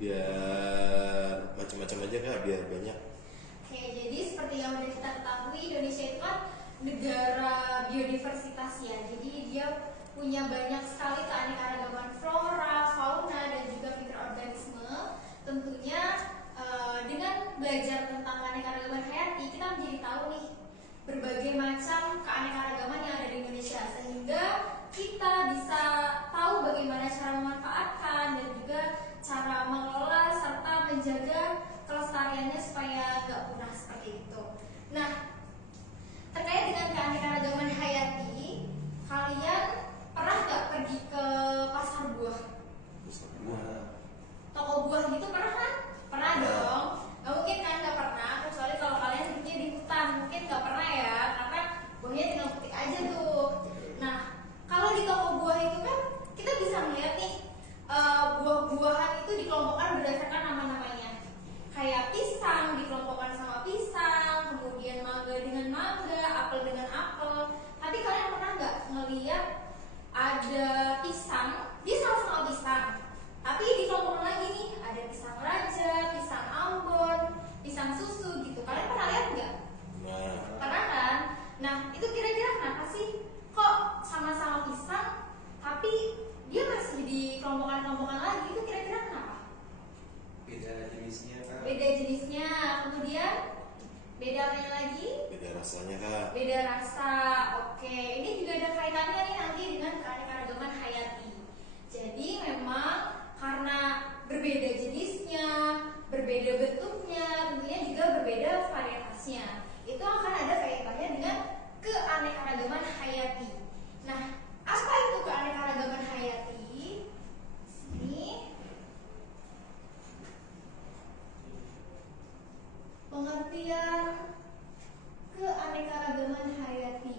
biar macam-macam aja Kak, biar banyak. Oke, jadi seperti yang udah kita ketahui, Indonesia itu kan negara biodiversitas ya. Jadi dia punya banyak sekali keanekaragaman flora, fauna, dan juga mikroorganisme. Tentunya dengan belajar tentang keanekaragaman hayati, kita menjadi tahu nih berbagai macam keanekaragaman yang ada di Indonesia, sehingga kita bisa tahu bagaimana cara memanfaatkan dan juga cara mengelola serta menjaga kelestariannya supaya nggak punah seperti itu. Nah, terkait dengan keanekaragaman hayati, kalian pernah nggak pergi ke pasar buah? Toko buah gitu pernah kan? Pernah dong. Nggak mungkin kan nggak pernah, kecuali kalau kalian hidupnya di hutan, mungkin nggak pernah ya, karena buahnya tinggal petik aja tuh. Nah, kalau di toko buah itu kan kita bisa melihat nih buah-buahan itu dikelompokkan berdasarkan nama-namanya. Kayak pisang dikelompokkan sama pisang, kemudian mangga dengan mangga, apel dengan apel. Tapi kalian pernah nggak ngeliat ada pisang, dia sama-sama pisang, tapi dikelompokkan lagi nih, ada pisang raja, pisang Ambon, pisang susu gitu. Kalian pernah lihat nggak? Pernah kan? Nah, itu kira-kira kenapa sih kok sama-sama pisang, tapi dia masih dikelompokkan lagi? Itu kira-kira kenapa? Beda jenisnya Kak. Beda jenisnya, kemudian beda apanya lagi? Beda rasanya Kak. Beda rasa. Oke, ini juga ada kaitannya nih nanti dengan keanekaragaman hayati. Jadi memang karena berbeda jenisnya, berbeda bentuknya, tentunya juga berbeda varietasnya. Itu akan ada kaitannya dengan keanekaragaman hayati. Nah, apa itu keanekaragaman hayati? Ini pengertian keanekaragaman hayati.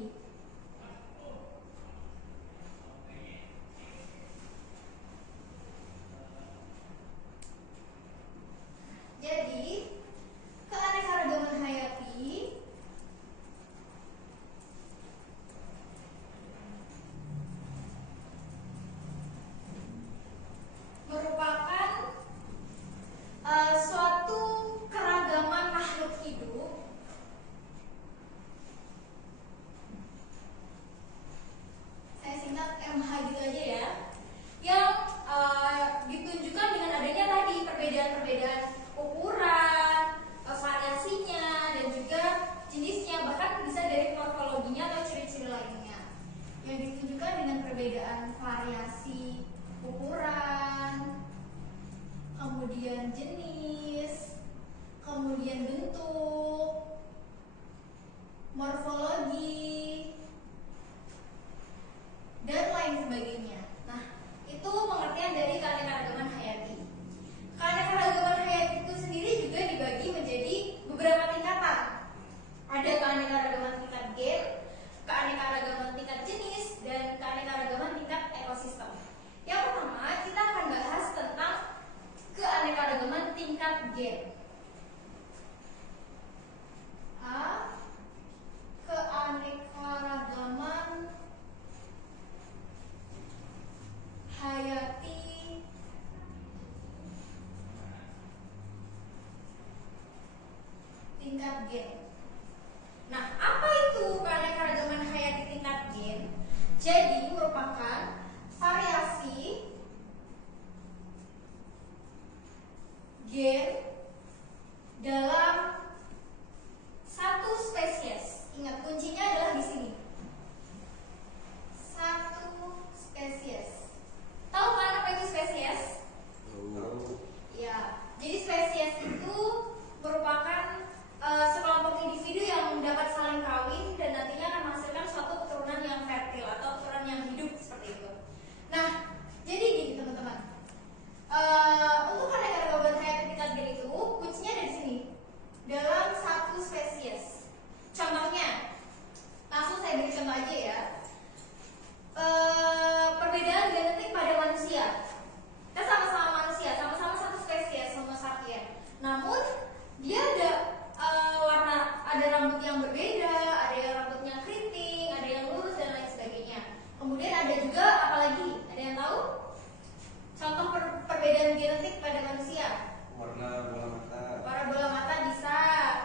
Jadi, keanekaragaman hayati merupakan suatu keragaman makhluk hidup saya singkat MH gitu aja ya, yang ditunjukkan dengan adanya tadi perbedaan-perbedaan ukuran, variasinya, dan juga jenisnya, bahkan bisa dari morfologinya atau ciri-ciri lainnya, yang ditunjukkan dengan perbedaan variasi ukuran, kemudian jenis, kemudian bentuk, morfologi, dan lain sebagainya. Nah, itu pengertian dari keanekaragaman hayati. Keanekaragaman hayati itu sendiri juga dibagi menjadi beberapa tingkatan. Ada keanekaragaman tingkat gen, keanekaragaman tingkat jenis, dan keanekaragaman tingkat ekosistem. Yang pertama, kita akan bahas tentang keanekaragaman tingkat gen. Keanekaragaman hayati tingkat gen. Nah, apa itu keanekaragaman hayati tingkat gen? Jadi merupakan variasi gen dalam satu spesies. Ingat, kuncinya adalah di sini. Satu spesies. Tahu kan apa itu spesies? Ya, jadi spesies itu merupakan sekelompok individu yang dapat saling kawin dan nantinya akan menghasilkan suatu keturunan yang fertil atau keturunan yang hidup seperti itu. Warna bola mata. Warna bola mata bisa.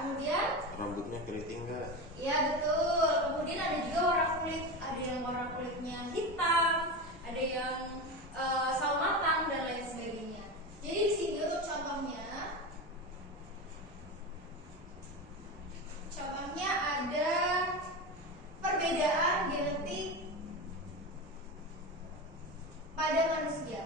Kemudian Rambutnya keriting nggak? iya betul. Kemudian ada juga warna kulit. Ada yang warna kulitnya hitam, ada yang sawo matang dan lain sebagainya. Jadi di sini untuk contohnya ada perbedaan genetik pada manusia.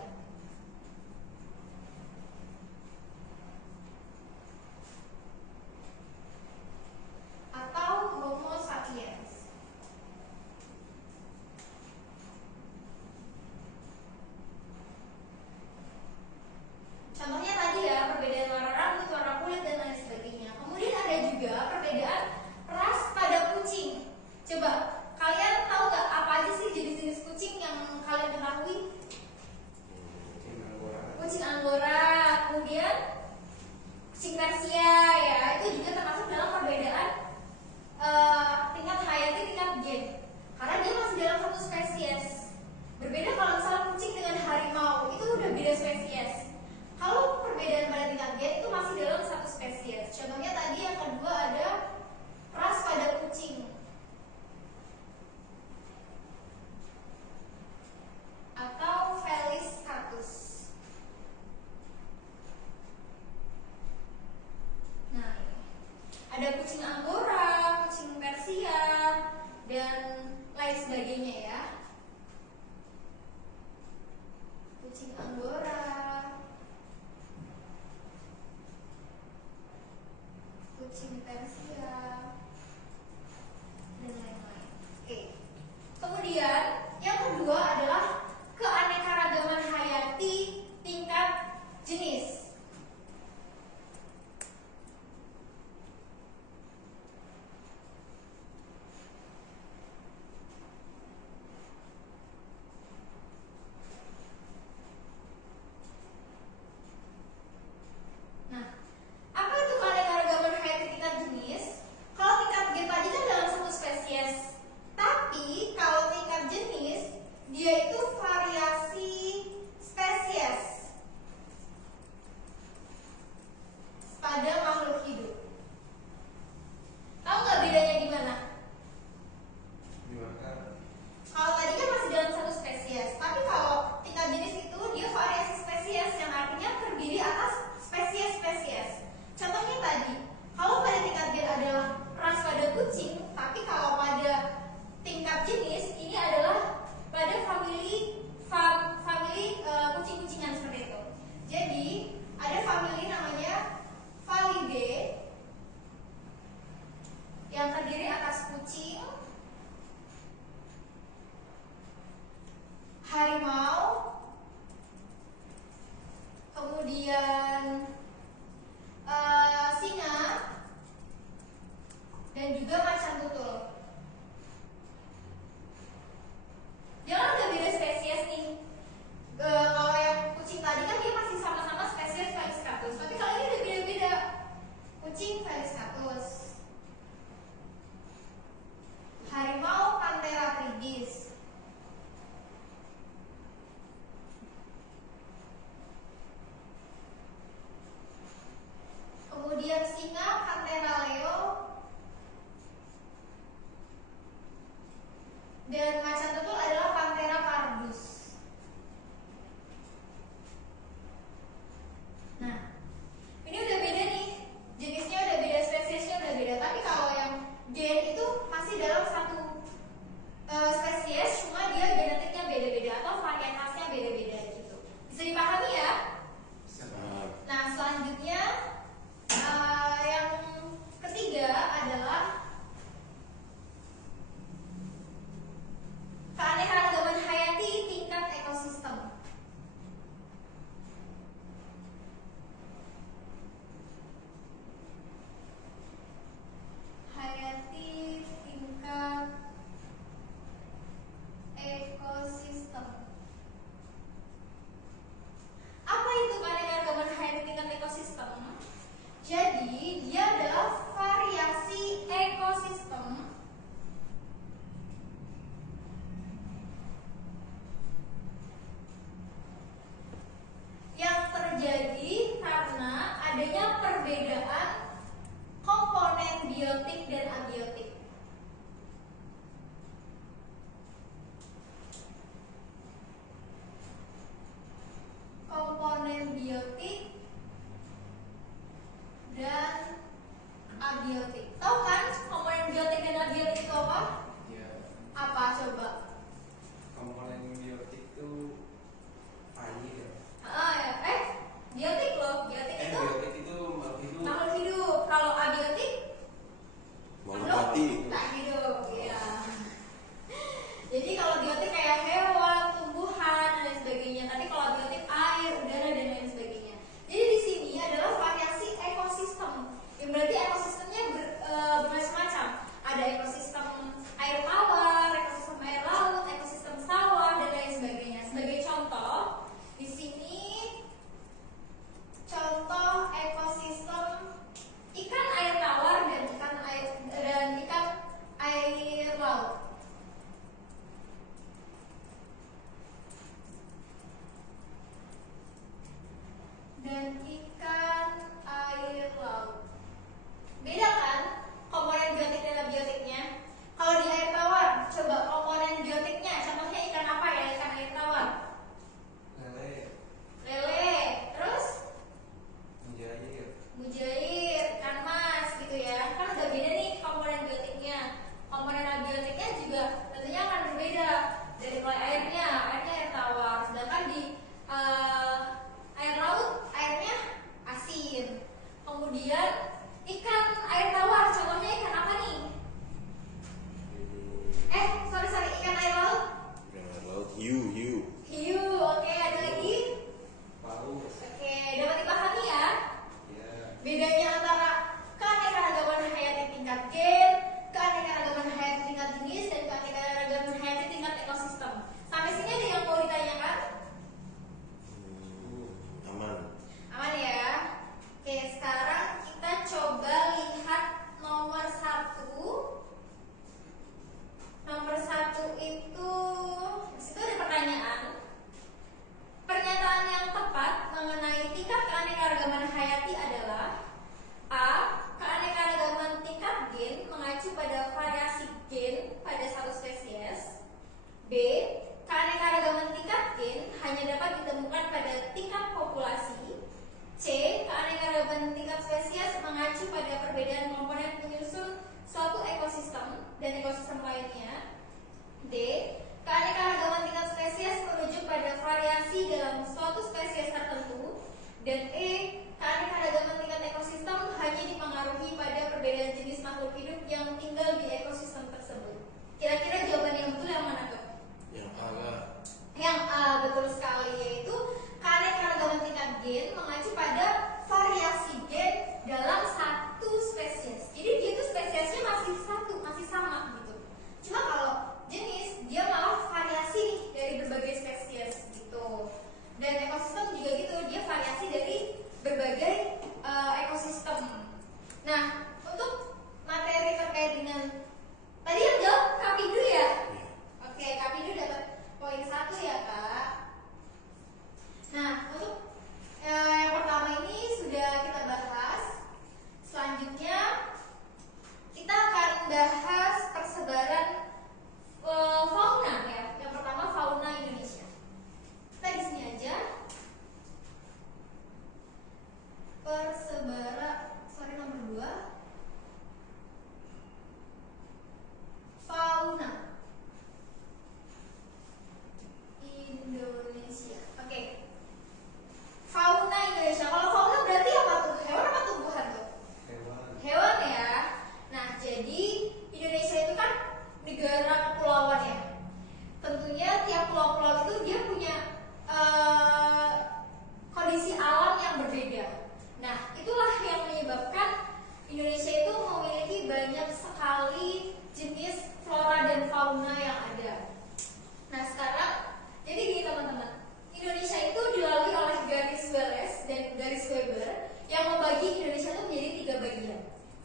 Weber yang membagi Indonesia itu menjadi 3 bagian.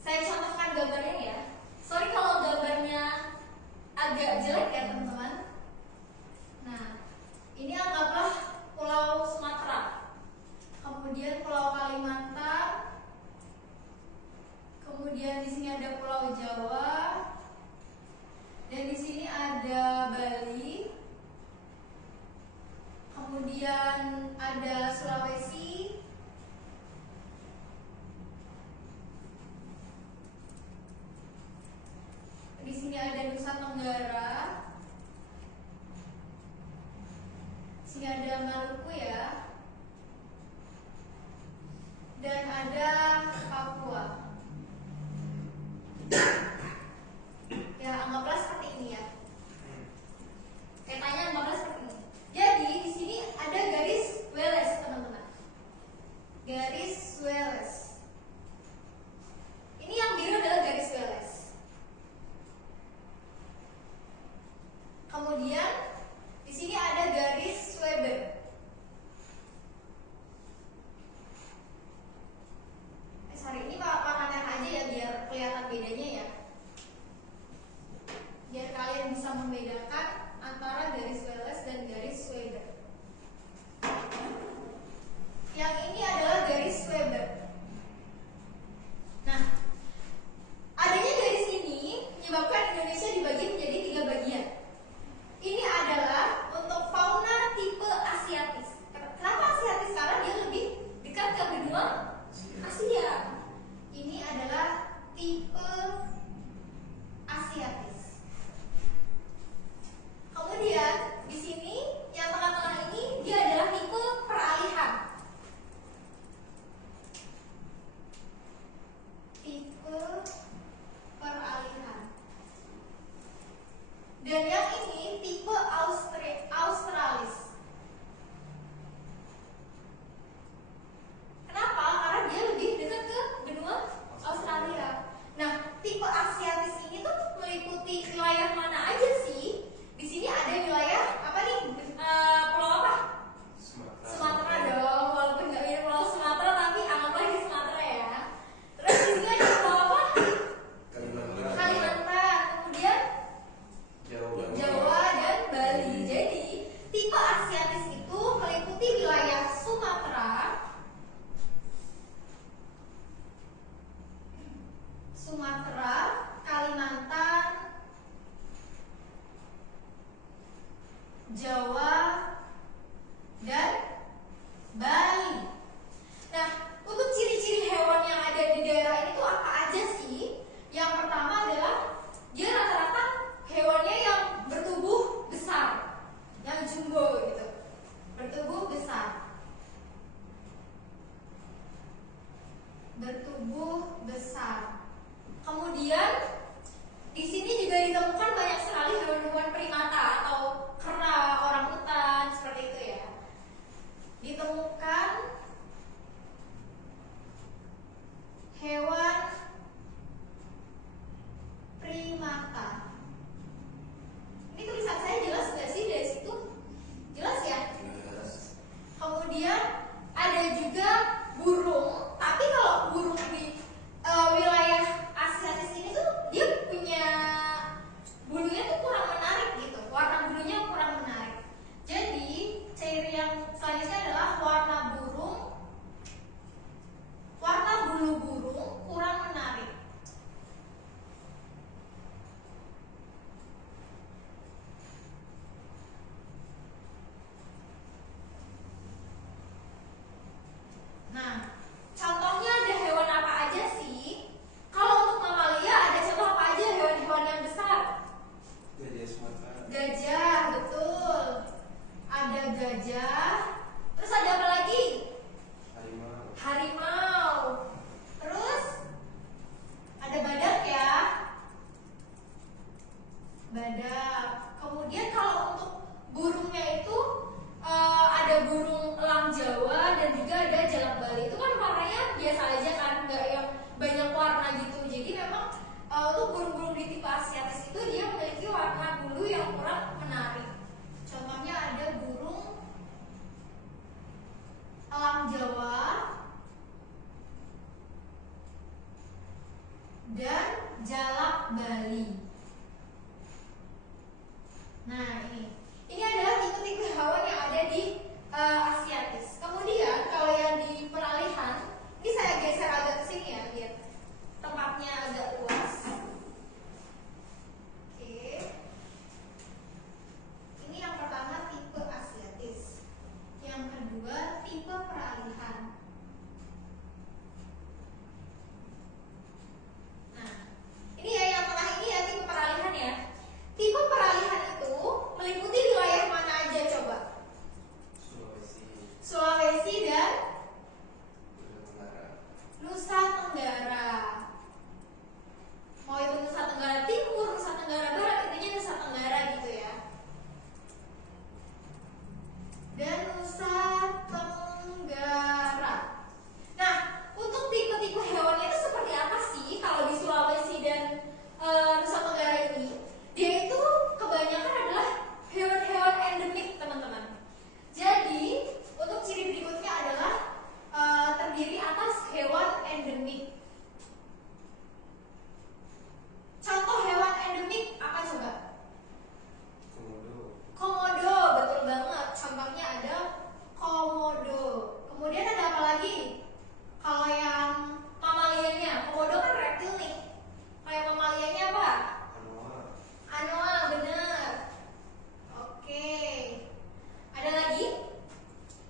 Saya contohkan gambarnya ya. Sorry kalau gambarnya agak jelek ya teman-teman. Nah, ini anggaplah Pulau Sumatera, kemudian Pulau Kalimantan, kemudian di sini ada Pulau Jawa, dan di sini ada Bali, kemudian ada Sulawesi, di sini ada Nusa Tenggara, di sini ada Maluku ya, dan ada Papua. Ya, anggaplah seperti ini ya. Petanya anggaplah seperti ini. Jadi di sini ada garis Wallace, teman-teman. Garis Wallace. Ini yang biru adalah garis Wallace. Kemudian di sini ada garis Weber. Sorry, ini warna merah aja ya biar kelihatan bedanya ya. Biar kalian bisa membedakan antara garis Wallace dan garis Weber. Yang ini adalah garis Weber. Nah, adanya garis ini menyebabkan Indonesia dibagi menjadi 3 bagian. Ini adalah untuk fauna tipe Asiatis. Kenapa Asiatis? Karena dia lebih dekat ke benua Asia. Ini adalah tipe Asiatis. Kemudian di sini yang tengah-tengah ini dia adalah tipe peralihan. Tipe peralihan. Dan yang ini tipe Australis. Kenapa? Karena dia lebih dekat ke benua Australia. Nah, tipe Asiatis ini tuh meliputi wilayah mana aja sih? Di sini ada wilayah apa nih? Pulau apa? Sumatera dong. Walaupun nggak mirip Pulau Sumatera, tapi anggaplah ini Sumatera ya. Terus di sini ada pulau apa? Kalimantan. Kemudian Jawa dan Bali. Jadi tipe Asiatis itu meliputi wilayah Sumatera, Kalimantan, Jawa, dan Bali. Nah, untuk ciri-ciri hewan yang ada di daerah ini tuh apa aja sih? Yang pertama adalah dia rata-rata hewannya yang bertubuh besar, yang jumbo gitu, bertubuh besar. Kemudian di sini juga ditemukan banyak sekali hewan-hewan primata atau kera, orangutan seperti itu ya. Ditemukan hewan primata. Ini tulisan saya jelas nggak sih dari situ? Jelas ya? Jelas. Kemudian ada juga burung, tapi kalau burung di wilayah Asiatis ini tuh dia punya bulunya tuh kurang menarik gitu, warna bulunya kurang menarik. Jadi ciri yang selanjutnya adalah warna burung Bali. Nah, ini adalah tipe-tipe hewan yang ada di Asiatis. Kemudian kalau yang di peralihan, ini saya geser agak ke sini ya, biar tempatnya agak luas. Oke. Ini yang pertama tipe Asiatis. Yang kedua tipe peralihan. Nah, ini ya yang tengah ini ya tipe peralihan ya. Tipe peralihan itu meliputi wilayah mana aja coba? Sulawesi dan Nusa Tenggara. Mau itu Nusa Tenggara Timur, Nusa Tenggara Barat, intinya Nusa Tenggara gitu ya. Dan Nusa Tenggara. Nah, untuk tipe-tipe hewannya itu seperti apa sih kalau di Sulawesi dan Nusa Tenggara ini? Dia itu kebanyakan adalah hewan-hewan endemik, teman-teman. Jadi, untuk ciri berikutnya adalah terdiri atas hewan endemik. Contoh hewan endemik apa coba? Komodo, betul banget. Contohnya ada komodo. Kemudian ada apa lagi? Kalau yang mamalianya, komodo kan reptil nih. Kalau yang mamalianya apa? Anoa, benar. Oke. Ada lagi?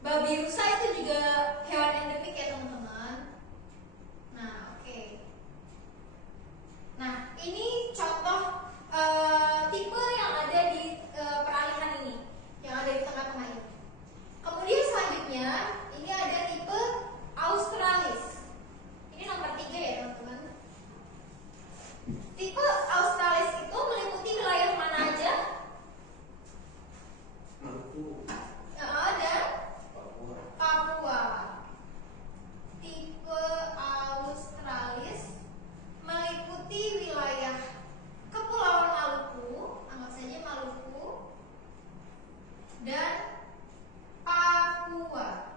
Babi rusa itu juga hewan endemik ya teman-teman. Nah, oke. Nah, ini contoh tipe yang ada di peralihan ini, yang ada di tengah-tengah ini. Kemudian selanjutnya, ini ada tipe Australis. Ini nomor 3 ya teman-teman. Tipe Australis itu meliputi wilayah mana aja? Dan Papua. Tipe Australis meliputi wilayah Kepulauan Maluku, anggap saja Maluku, dan Papua.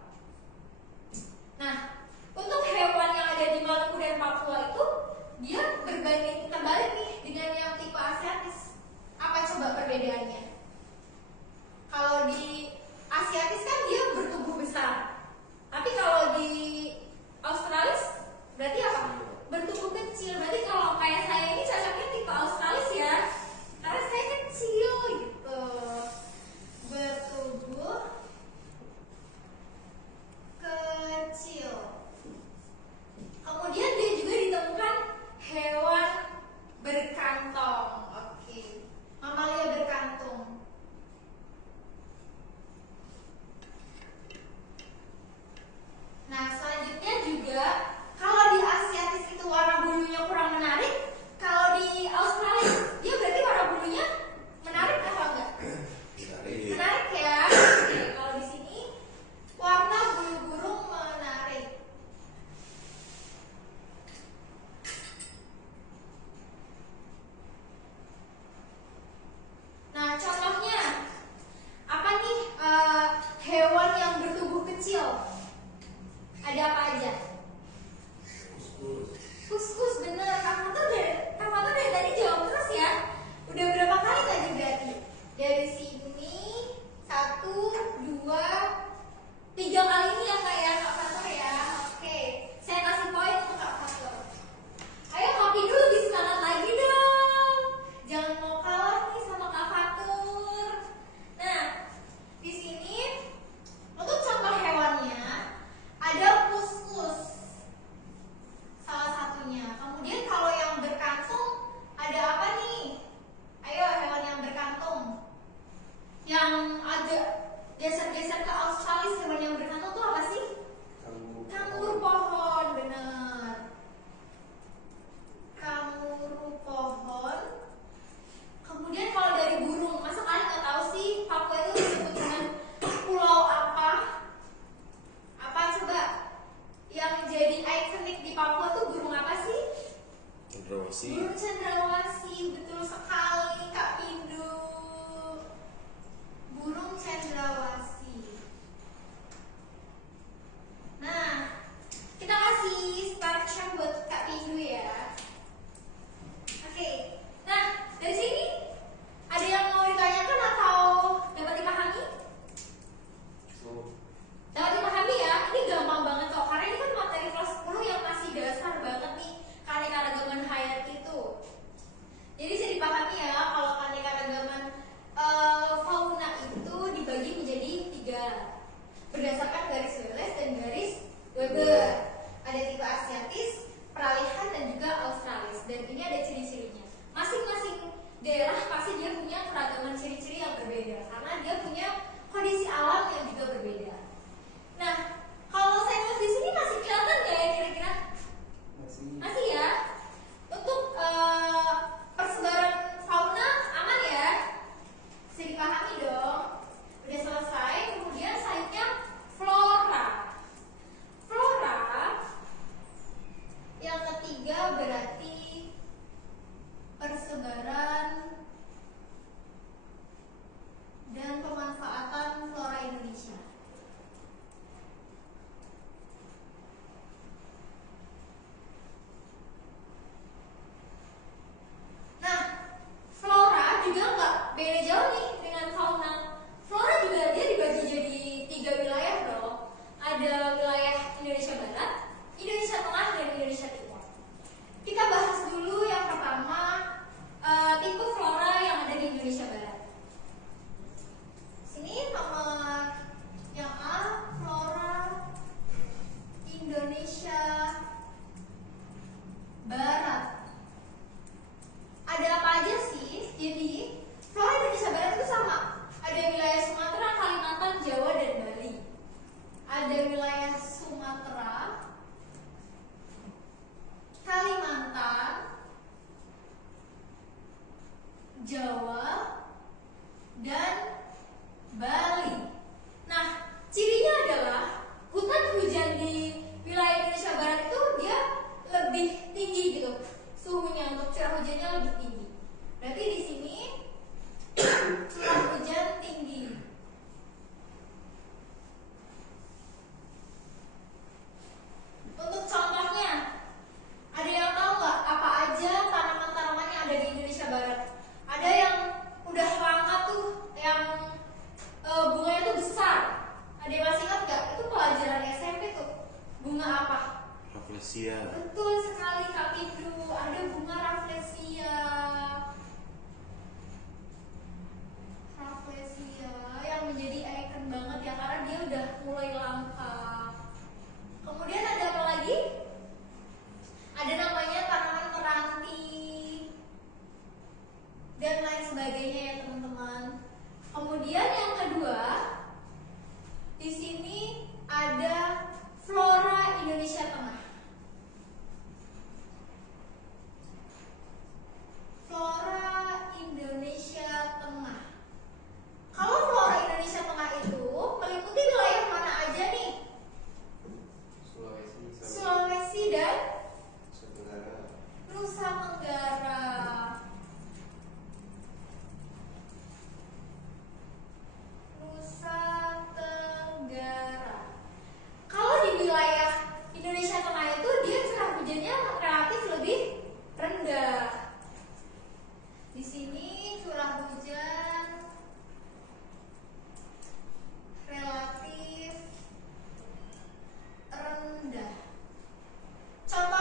Nah, untuk hewan yang ada di Maluku dan Papua itu dia berbanding terbalik nih dengan yang tipe Asiatis. Apa coba perbedaannya? Kalau di Asiatis kan dia bertubuh besar, tapi kalau di Australis berarti apa? Bertubuh kecil. Berarti kalau kayak saya ini cocoknya tipe Australis ya, karena saya kecil gitu. Bertubuh kecil. Kemudian dia juga ditemukan hewan berkantong. Oke. Mamalia berkantung. Nah, selanjutnya juga kalau di Asiatis itu warna bulunya kurang menarik, kalau di Australia dia berarti warna bulunya menarik apa enggak? Menarik ya. Oke, kalau di sini warna bulu burung menarik. Nah, contohnya apa nih hewan yang bertubuh kecil? Ada apa aja? Kuskus, bener. Kamu tuh dari tadi jawab terus ya. Udah berapa kali tadi berarti? Dari sini 1, 2, 3 kali ini ya Kak ya, Kak Fatur ya. Oke, saya kasih poin untuk Kak Fatur. Ayo Kak Pindu lebih semangat lagi dong. Jangan mau kalah nih sama Kak Fatur. Nah, di sini untuk contoh hewannya ada kuskus, salah satunya. Kemudian kalau yang berkantung ada apa nih? Ayo hewan yang berkantung. Yang agak geser-geser ke Australis, hewan yang berkantung tuh apa sih? Kanguru pohon, bener. Kanguru pohon. Kemudian kalau dari burung, masa kalian nggak tahu sih Papua itu disebut dengan pulau apa? Apa coba? Yang jadi ikonik di Papua tuh burung apa sih? Cendrawasih. Burung cendrawasih, betul sekali Kak Pindu. Burung cendrawasih. Nah, kita kasih start check buat Kak Pindu ya. Oke. dan ini ada ciri-cirinya. Masing-masing daerah pasti dia punya keragaman ciri-ciri yang berbeda karena dia punya kondisi alam yang juga berbeda. Nah, kalau saya nulis di sini masih kelihatan nggak ya kira-kira? Masih ya. Untuk persebaran fauna aman ya, bisa dipahami dong. Udah selesai. Kemudian selanjutnya flora. Flora yang ketiga berarti persebaran dan pemanfaatan flora Indonesia. Nah, flora juga nggak beda jauh nih dengan fauna. Flora juga dia dibagi jadi 3 wilayah dong. Ada wilayah Indonesia Barat, Indonesia Tengah, dan Indonesia Timur. Kita bahas dulu yang pertama tipe flora yang ada di Indonesia Barat. Sini nomor yang A, flora Indonesia Barat. Ada apa aja sih? Jadi flora Indonesia Barat itu sama. Ada wilayah Sumatera, Kalimantan, Jawa, dan Bali. Ada wilayah Sumatera, Kalimantan, Jawa, dan Bali. Nah, cirinya adalah hutan hujan di wilayah Indonesia Barat itu dia lebih tinggi gitu. Suhunya untuk curah hujannya lebih tinggi. Berarti di sini curah hujan tinggi. Untuk contohnya, ada yang tahu nggak apa aja tanaman-tanaman yang ada di Indonesia Barat? Ada yang udah langka tuh, yang bunganya tuh besar. Ada yang masih ingat nggak? Itu pelajaran SMP tuh. Bunga apa? Rafflesia. Betul sekali Kak Pindu. Ada bunga Rafflesia. Rafflesia yang menjadi ikon banget ya karena dia udah mulai langka. Kemudian ada apa lagi? Ada namanya tanaman meranti dan lain sebagainya ya teman-teman. Kemudian yang kedua, di sini ada flora Indonesia Tengah. Flora Indonesia Tengah. Kalau flora Indonesia Tengah itu meliputi wilayah mana aja nih? Sulawesi dan Nusa Tenggara. Nusa Tenggara. Kalau di wilayah Indonesia Tengah itu dia curah hujannya relatif lebih rendah. Di sini curah hujan relatif rendah. Contoh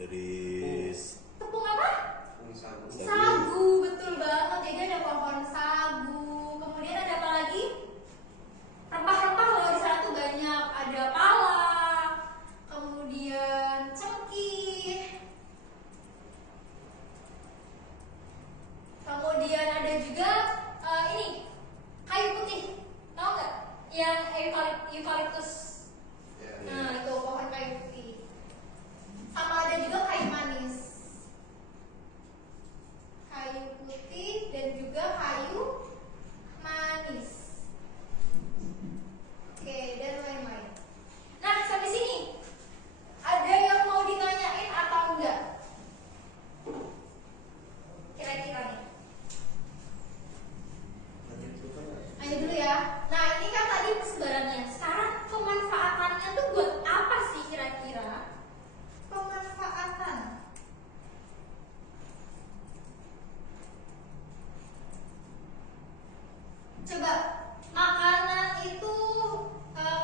Dari Tepung apa? Tepung sagu. Sagu, betul banget. Jadi ada pohon sagu. Kemudian ada apa lagi? Rempah-rempah kalau di sana tuh banyak. Ada pala, kemudian cengkeh, kemudian ada juga ini kayu putih. Tahu nggak? Yang eukaliptus. Ya. Nah, itu pohon kayu putih. Sama ada juga kayu manis. Kayu putih dan juga kayu manis. Oke, dan lain-lain. Nah, sampai sini ada yang mau ditanyain atau enggak? Kira-kira nih. Lanjut dulu kan? Ayo dulu ya. Nah, ini kan tadi persebarannya. Sekarang pemanfaatannya tuh buat apa sih kira-kira? Pemanfaatan. Coba makanan itu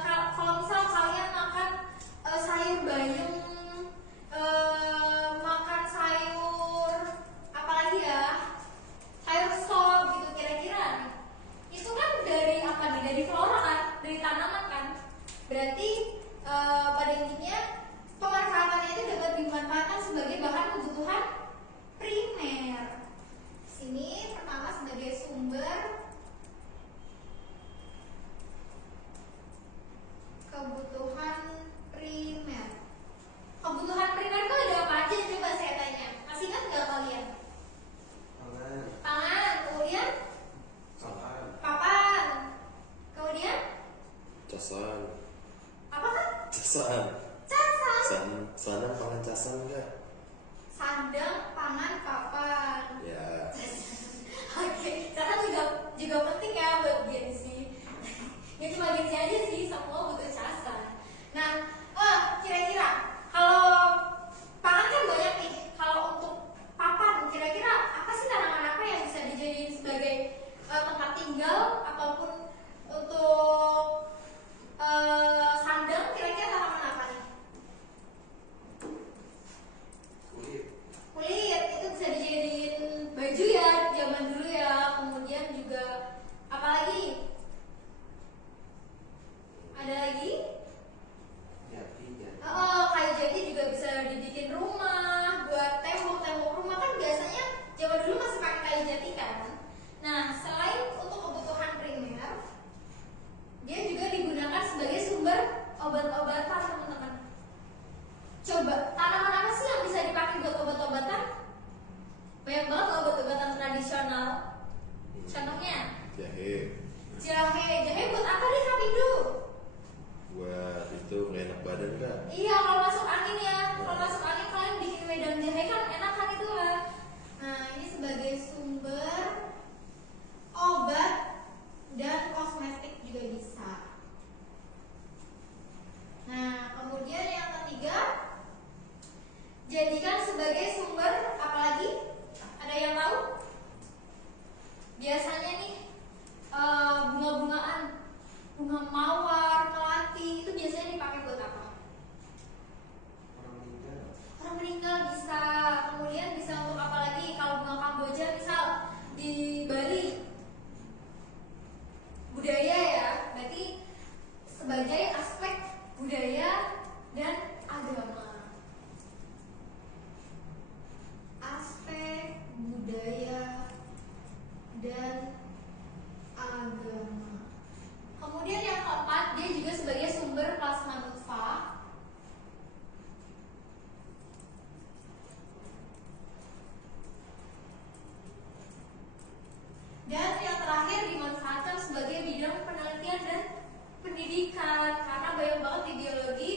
kalau misal kalian makan sayur bayam, makan sayur apalagi ya, sayur sop gitu kira-kira nih. Itu kan dari apa nih? Dari flora kan, dari tanaman kan. Berarti pada intinya pemanfaatannya itu dapat dimanfaatkan sebagai bahan kebutuhan primer. Sini pertama sebagai sumber kebutuhan primer. Kebutuhan primer itu ada apa aja? Coba saya tanya. Masih ingat nggak kalian? Pangan. Pangan, kemudian Papan. papan, kemudian casan. apa kan? Casan. Casan, Sana pangan casan enggak? sandang, pangan, papan. Ya. Oke, casan juga penting ya buat Gensi. Ya cuma Gensi aja sih, semua butuh casan. Nah, kira-kira kalau pangan kan banyak nih. Kalau untuk papan, kira-kira apa sih tanaman apa yang bisa dijadiin sebagai tempat tinggal ataupun untuk sandang? Kira-kira tanaman apa nih? Kulit. Kulit itu bisa dijadiin baju ya zaman dulu ya. Kemudian juga apa lagi? Ada lagi? Jati. Kayu jati juga bisa dibikin rumah, buat tembok-tembok rumah kan biasanya zaman dulu masih pakai kayu jati kan. Nah, selain untuk kebutuhan primer, dia juga digunakan sebagai sumber obat-obatan, teman-teman. Coba, tanaman apa sih yang bisa dipakai buat obat-obatan? Banyak banget obat-obatan tradisional. Contohnya, Jahe. jahe buat apa nih Kak Pindu? Buat itu nggak enak badan kan? Iya, kalau masuk angin ya. Kalau masuk angin kalian bikin wedang jahe kan enak kan itu kan. Nah, ini sebagai sumber obat dan kosmetik juga bisa. Nah, kemudian yang ketiga, jadikan sebagai sumber apa lagi? Ada yang tahu? Biasanya nih bunga-bungaan, bunga mawar, melati itu biasanya dipakai buat apa? Orang meninggal. Orang meninggal bisa. Kemudian bisa untuk apa lagi? Kalau bunga kamboja misal di Bali, budaya ya, berarti sebagai aspek budaya dan agama. Aspek budaya dan agama. Kemudian yang keempat, dia juga sebagai sumber plasma nuva. Dan yang terakhir dimanfaatkan sebagai bidang penelitian dan pendidikan, karena banyak banget di biologi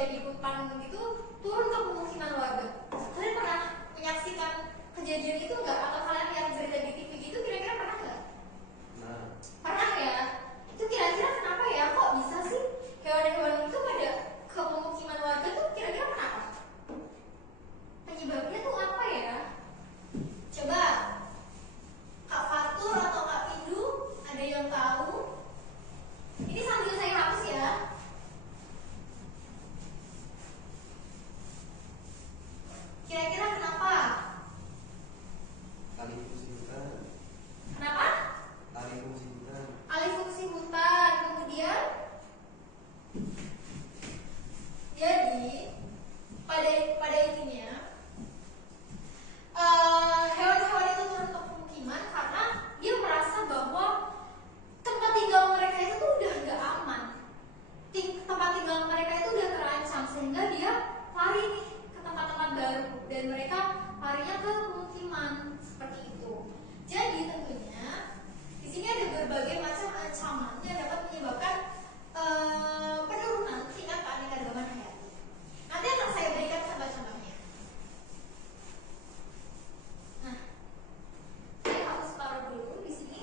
jadi hutan begitu turun ke pemukiman warga. Kalian pernah menyaksikan kejadian itu nggak? Atau kalian lihat berita di TV gitu, kira-kira pernah nggak? Nah, Pernah ya? Itu kira-kira kenapa ya? Kok bisa sih hewan-hewan itu pada ke pemukiman warga tuh kira-kira kenapa? Penyebabnya tuh apa ya? Coba Kak Fatur atau Kak Pindu ada yang tahu? Ini sambil saya hapus ya. Kira-kira kenapa? tali fungsi hutan. Kenapa? Tali fungsi hutan. Alih fungsi hutan, kemudian jadi pada intinya hewan-hewan itu turun ke pemukiman karena dia merasa bahwa tempat tinggal mereka itu tuh udah nggak aman. Tempat tinggal mereka itu udah terancam sehingga dia lari nih ke tempat-tempat baru dan mereka larinya ke pemukiman seperti itu. Jadi tentunya di sini ada berbagai macam ancaman yang dapat menyebabkan penurunan tingkat keanekaragaman hayati. Nanti akan saya berikan contoh-contohnya. Nah, saya harus taruh dulu di sini.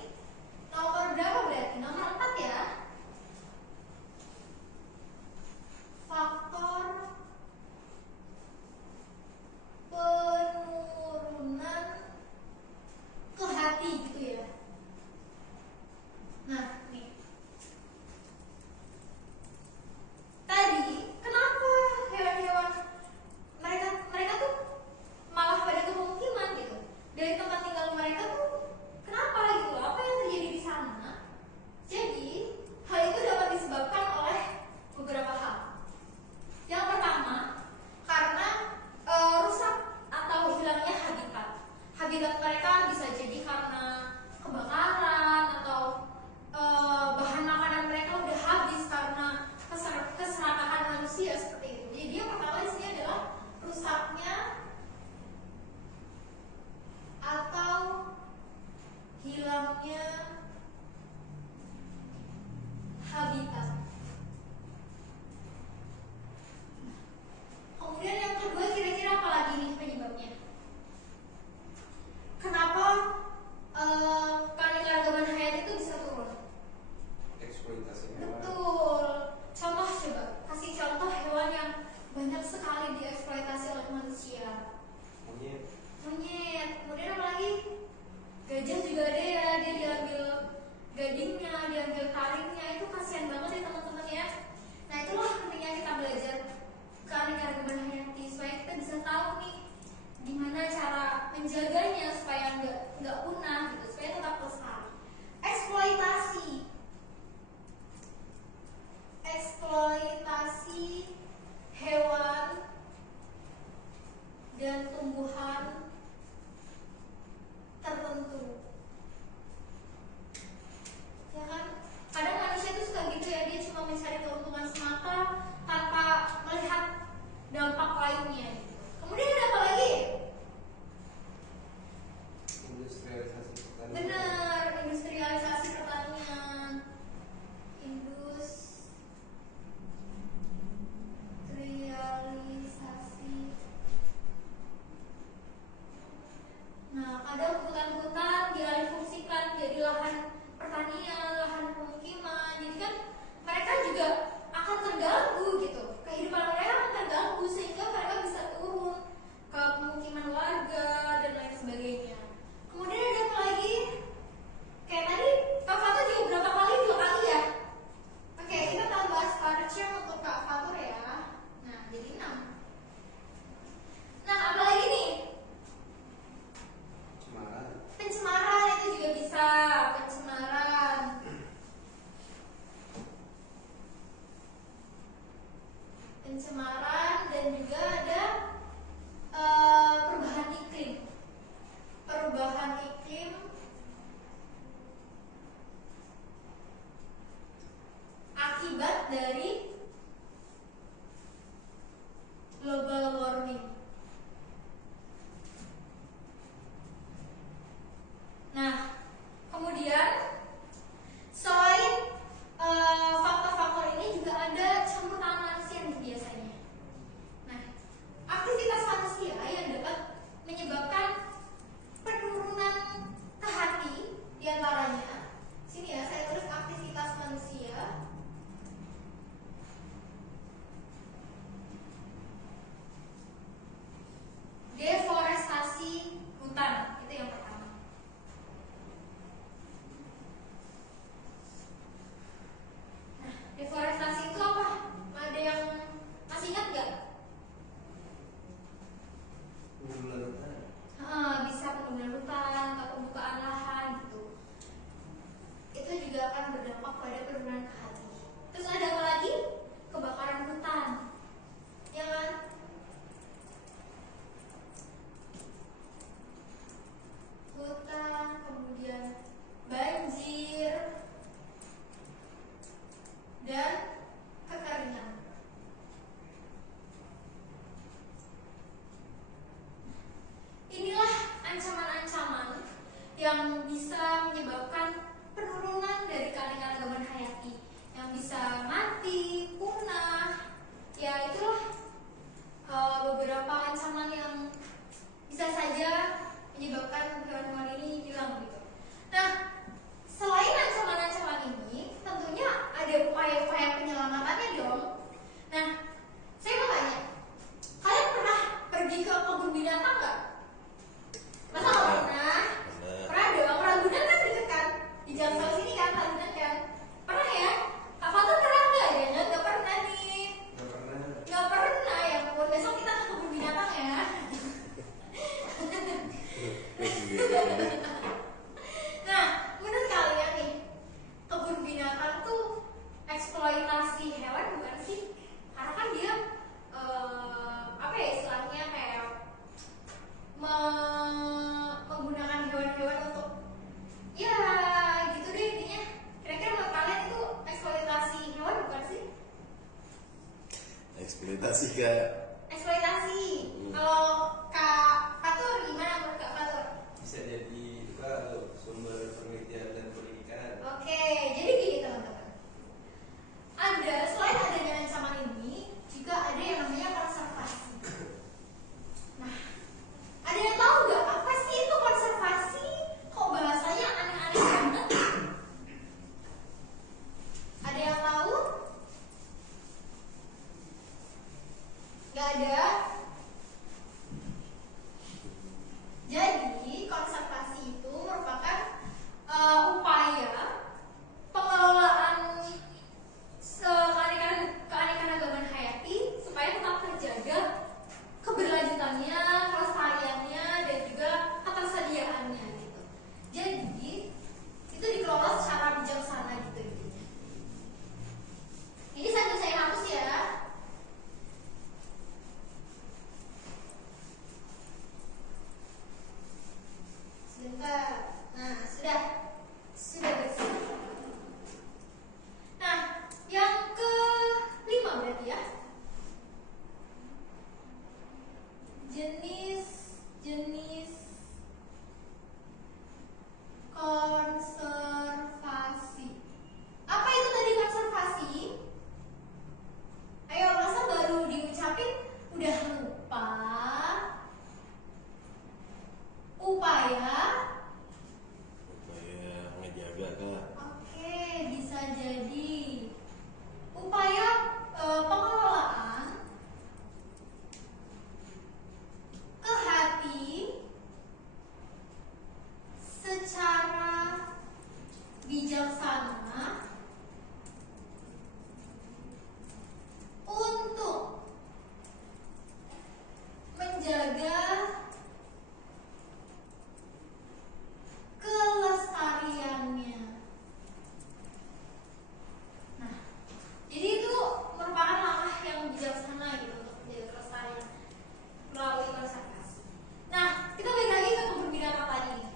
Nomor berapa berarti? Nomor 4 ya. Faktor penurunan ke hati gitu ya. Nah, nih. Tadi kenapa hewan-hewan mereka tuh malah pada ke pemukiman gitu. Dari tempat tinggal mereka tuh kenapa gitu? Apa yang terjadi di sana? Jadi, hal itu dapat disebabkan oleh beberapa hal. Yang pertama, karena rusak atau hilangnya habitat. Habitat mereka bisa jadi karena kebakaran atau bahan makanan mereka udah habis karena keserakahan manusia seperti itu. Jadi yang pertama di sini adalah rusaknya atau hilangnya habitat. Kemudian yang kedua, kira-kira apa lagi nih penyebabnya? Kenapa keanekaragaman hayati itu bisa turun? Eksploitasi hewan. Betul. Contoh coba, kasih contoh hewan yang banyak sekali dieksploitasi oleh manusia. Monyet. Monyet. Kemudian apa lagi? Gajah juga ada ya, dia diambil gadingnya, diambil taringnya, itu kasihan banget ya teman-teman ya. Nah itulah pentingnya kita belajar keanekaragaman hayati supaya kita bisa tahu nih gimana cara menjaganya supaya nggak punah gitu, supaya tetap lestari. Eksploitasi hewan dan tumbuhan tertentu. Ya kan? Kadang manusia itu suka gitu ya, dia cuma mencari keuntungan semata tanpa melihat dampak lainnya gitu. Kemudian ada apa lagi? Industrialisasi pertanian. Benar, industrialisasi pertanian. Nah, kadang hutan-hutan dialihfungsikan jadi lahan pertanian, lahan pemukiman. Jadi kan mereka juga akan terganggu gitu. Kehidupan mereka akan terganggu sehingga mereka bisa turun ke pemukiman warga dan lain sebagainya. Kemudian ada apa lagi? Kayak tadi Kak Fatur juga berapa kali? 2 kali ya? Oke, kita tambah star-nya untuk Kak Fatur ya. Nah, jadi 6. Nah, apa lagi nih? Pencemaran itu juga bisa. Pencemaran dan juga ada perubahan iklim akibat dari global warming. Nah, kemudian selain faktor-faktor ini juga ada campur tangan manusia nih biasanya. Eksploitasi kak. Eksploitasi. Kalau Kak Fatur gimana menurut Kak Fatur? Bisa jadi juga sumber penelitian dan pendidikan. Oke, jadi gini teman-teman. Selain adanya ancaman ini, juga ada yang namanya konservasi. Nah, ada yang tahu nggak apa sih itu konservasi? Kok bahasanya aneh-aneh banget? Ada yang tahu? Nggak ada? Jadi, konservasi itu merupakan upaya pengelolaan keanekaragaman hayati supaya tetap terjaga keberlanjutannya, kelestariannya, dan juga ketersediaannya gitu. Jadi itu dikelola secara bijaksana gitu. Ini sambil saya hapus ya. Sebentar. Nah, sudah bersih. Nah, yang kelima berarti ya. Jenis konservasi. Apa itu tadi konservasi? Ayo, masa baru diucapin udah lupa? Upaya ngejaga kak. Oke, bisa jadi upaya pengelolaan ke hati secara bijaksana untuk menjaga kelestariannya. Nah, jadi itu merupakan langkah yang bijaksana gitu untuk menjaga kelestarian melalui konservasi. Nah, kita balik lagi ke kebun binatang tadi nih.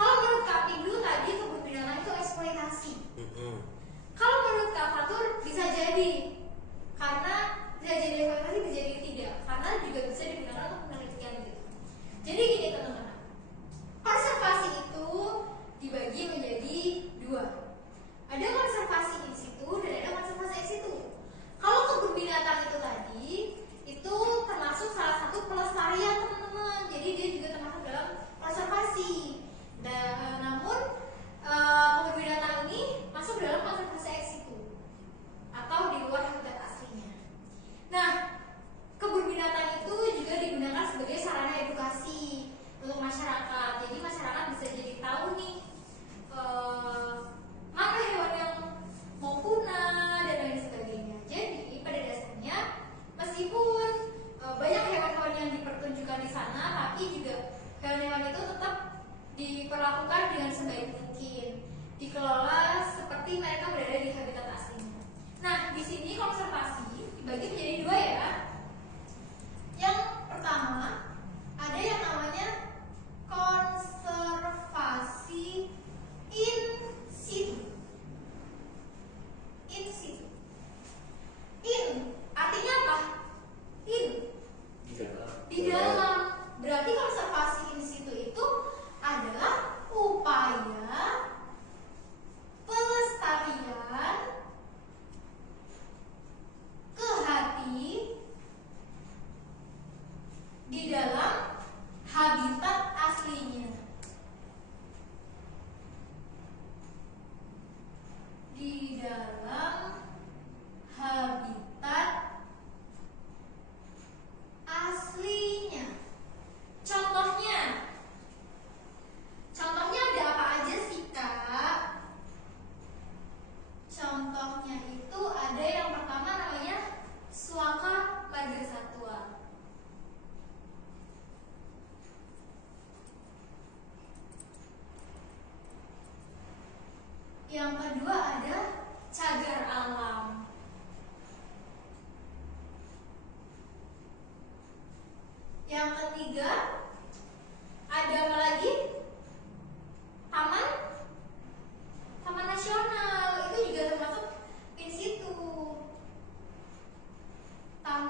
Kalau menurut Kak Pindu tadi kebun binatang itu eksploitasi. Kalau menurut Kak Fatur bisa jadi, karena bisa jadi eksploitasi, bisa jadi tidak, karena juga bisa digunakan untuk penelitian gitu. Jadi gini teman-teman, konservasi itu dibagi menjadi dua. Ada konservasi in situ dan ada konservasi ex situ. Kalau kebun binatang itu tadi itu termasuk salah satu pelestarian teman-teman. Jadi dia juga termasuk dalam konservasi. Dan namun kebun binatang ini masuk dalam konservasi ex situ atau di luar habitat aslinya. Nah, kebun binatang itu juga digunakan sebagai sarana edukasi untuk masyarakat. Jadi masyarakat bisa jadi tahu nih mana hewan yang mau punah dan lain sebagainya. Jadi pada dasarnya meskipun banyak hewan-hewan yang dipertunjukkan di sana, tapi juga hewan-hewan itu tetap diperlakukan dengan sebaik mungkin, dikelola seperti mereka berada di habitat aslinya. Nah, di sini konservasi dibagi menjadi dua ya. Yang pertama ada yang namanya konservasi in situ. In situ. In artinya apa? In di dalam. Berarti konservasi in situ itu adalah upaya pelestarian ke hati di dalam habitat aslinya. Di dalam habitat aslinya. Contohnya ada apa aja sih Kak? Contohnya itu ada yang pertama namanya suaka margasatwa. Yang kedua ada cagar alam. Yang ketiga ada apa lagi? Taman nasional. Itu juga termasuk in situ. Taman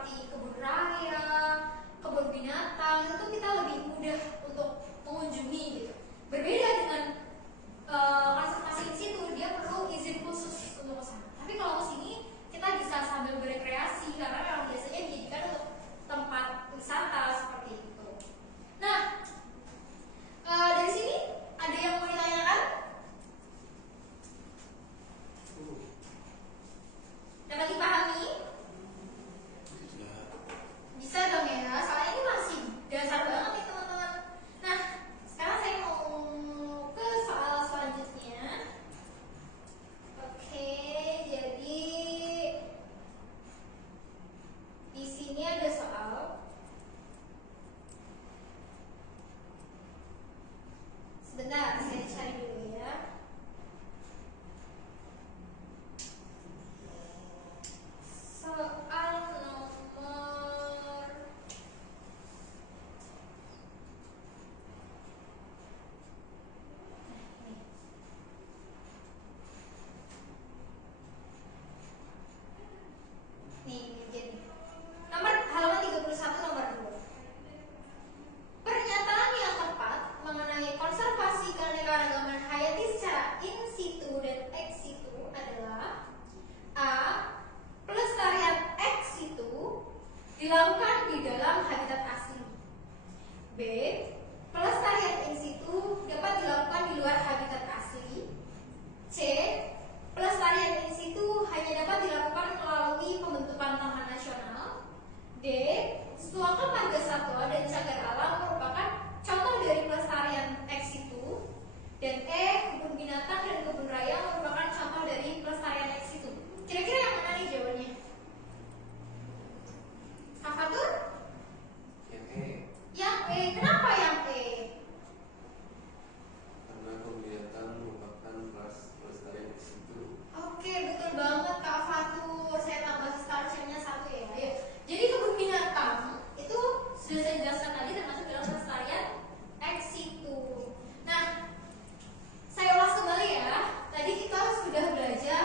seperti kebun raya, kebun binatang, itu tuh kita lebih mudah untuk mengunjungi gitu. Berbeda dengan konservasi in situ, dia perlu izin khusus untuk ke sana. Tapi kalau ke sini kita bisa sambil berekreasi karena memang biasanya dijadikan untuk tempat wisata seperti itu. Nah, dari sini ada yang mau ditanyakan? Dapat dipahami? Bisa dong ya, soalnya ini masih dasar banget nih teman-teman. Nah, sekarang saya mau ke soal selanjutnya. Oke, jadi di sini ada soal. Sebentar, saya cari dulu ya. Soal nomor nih, jadi nomor halaman 31 nomor 2. Pernyataan yang tepat mengenai konservasi keanekaragaman hayati secara in situ dan ex situ adalah A. Pelestarian ex situ dilakukan di dalam habitat asli. B. Pelestarian in situ dapat dilakukan di luar habitat asli. C. Pelestarian in situ hanya dapat dilakukan melalui pembentukan taman nasional. D. Setuakan marga satwa dan cagar alam merupakan contoh dari pelestarian ex situ. Dan E. Kebun binatang dan kebun raya merupakan contoh dari pelestarian ex situ. Kira-kira yang mana nih jawabannya? Kak Fatur? Yang E. Yang E. Kenapa yang E? Karena kegiatan merupakan pelestarian di situ. Oke, betul banget Kak Fatur. Saya tambah starchernya 1 ya. Ayo. Jadi kebun binatang itu sudah saya jelaskan tadi termasuk dalam pelestarian ex situ. Nah, saya ulas kembali ya. Tadi kita sudah belajar.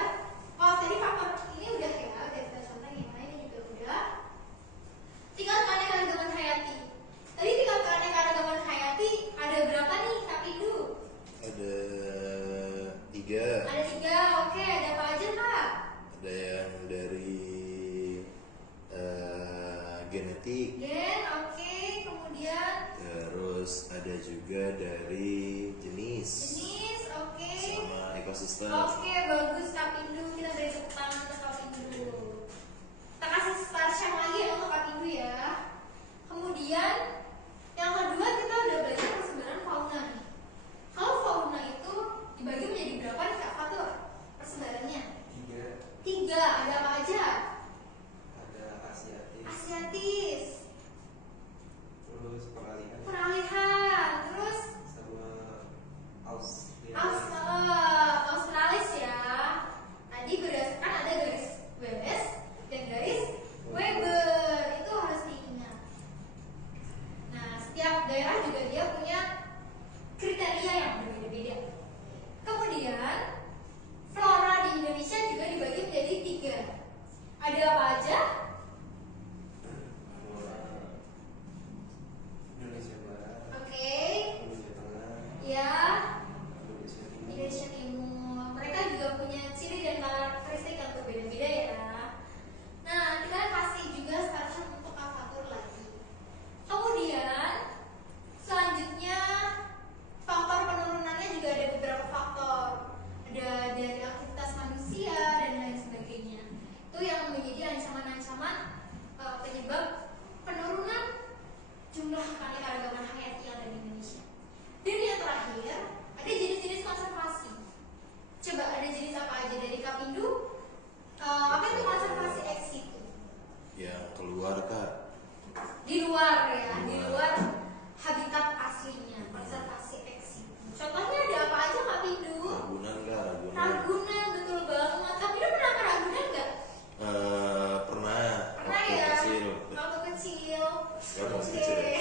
Oh, tadi faktor ini udah ya, udah kita contoh yang lain ini juga udah. Tingkat keanekaragaman hayati. Tadi tingkat keanekaragaman hayati ada berapa nih Kak Pindu? Ada 3. Ada 3. Oke, ada apa aja Kak? Ada yang dari genetik. Gen, oke. Kemudian Terus ada juga dari jenis oke. sama ekosistem. Oke, bagus Kak Pindu. Kita beri tepuk tangan untuk Kak Pindu. Kita kasih star share lagi ya untuk Kak Pindu ya. Kemudian yang kedua kita udah belajar persebaran fauna nih. Kalau fauna itu dibagi menjadi berapa nih Kak Fatur? Persebarannya? 3. Ada apa aja? Ada asiatis. Asiatis, Terus peralihan, terus sama Australis ya. Tadi berdasarkan ada garis Wallace dan garis Weber, itu harus diingat. Nah, setiap daerah juga dia punya kriteria yang berbeda-beda. Kemudian flora di Indonesia juga dibagi menjadi 3. Ada apa aja? Indonesia Barat, Oke, Indonesia Tengah, ya. Indonesia Timur. Indonesia Timur. Mereka juga punya ciri dan karakteristik yang berbeda-beda ya. Nah, kita kasih juga starship untuk Kak Fatur lagi. Kemudian selanjutnya faktor penurunannya juga ada beberapa faktor. Ada dari aktivitas manusia dan lain sebagainya. Itu yang menjadi ancaman-ancaman penyebab penurunan jumlah keanekaragaman hayati yang ada di Indonesia. Dan yang terakhir, ada jenis-jenis konservasi. Coba ada jenis apa aja dari Kapindu? Apa itu konservasi ex situ? Yang keluar Kak. Di luar ya, di luar habitat aslinya, konservasi ex situ. Contohnya ada apa aja Kapindu? Ragunan Kak, Ragunan. Ragunan, betul banget. Kapindu pernah ke Ragunan nggak? Pernah Pernah waktu ya? kecil. Waktu kecil. Sekarang masih Oke. kecil ya?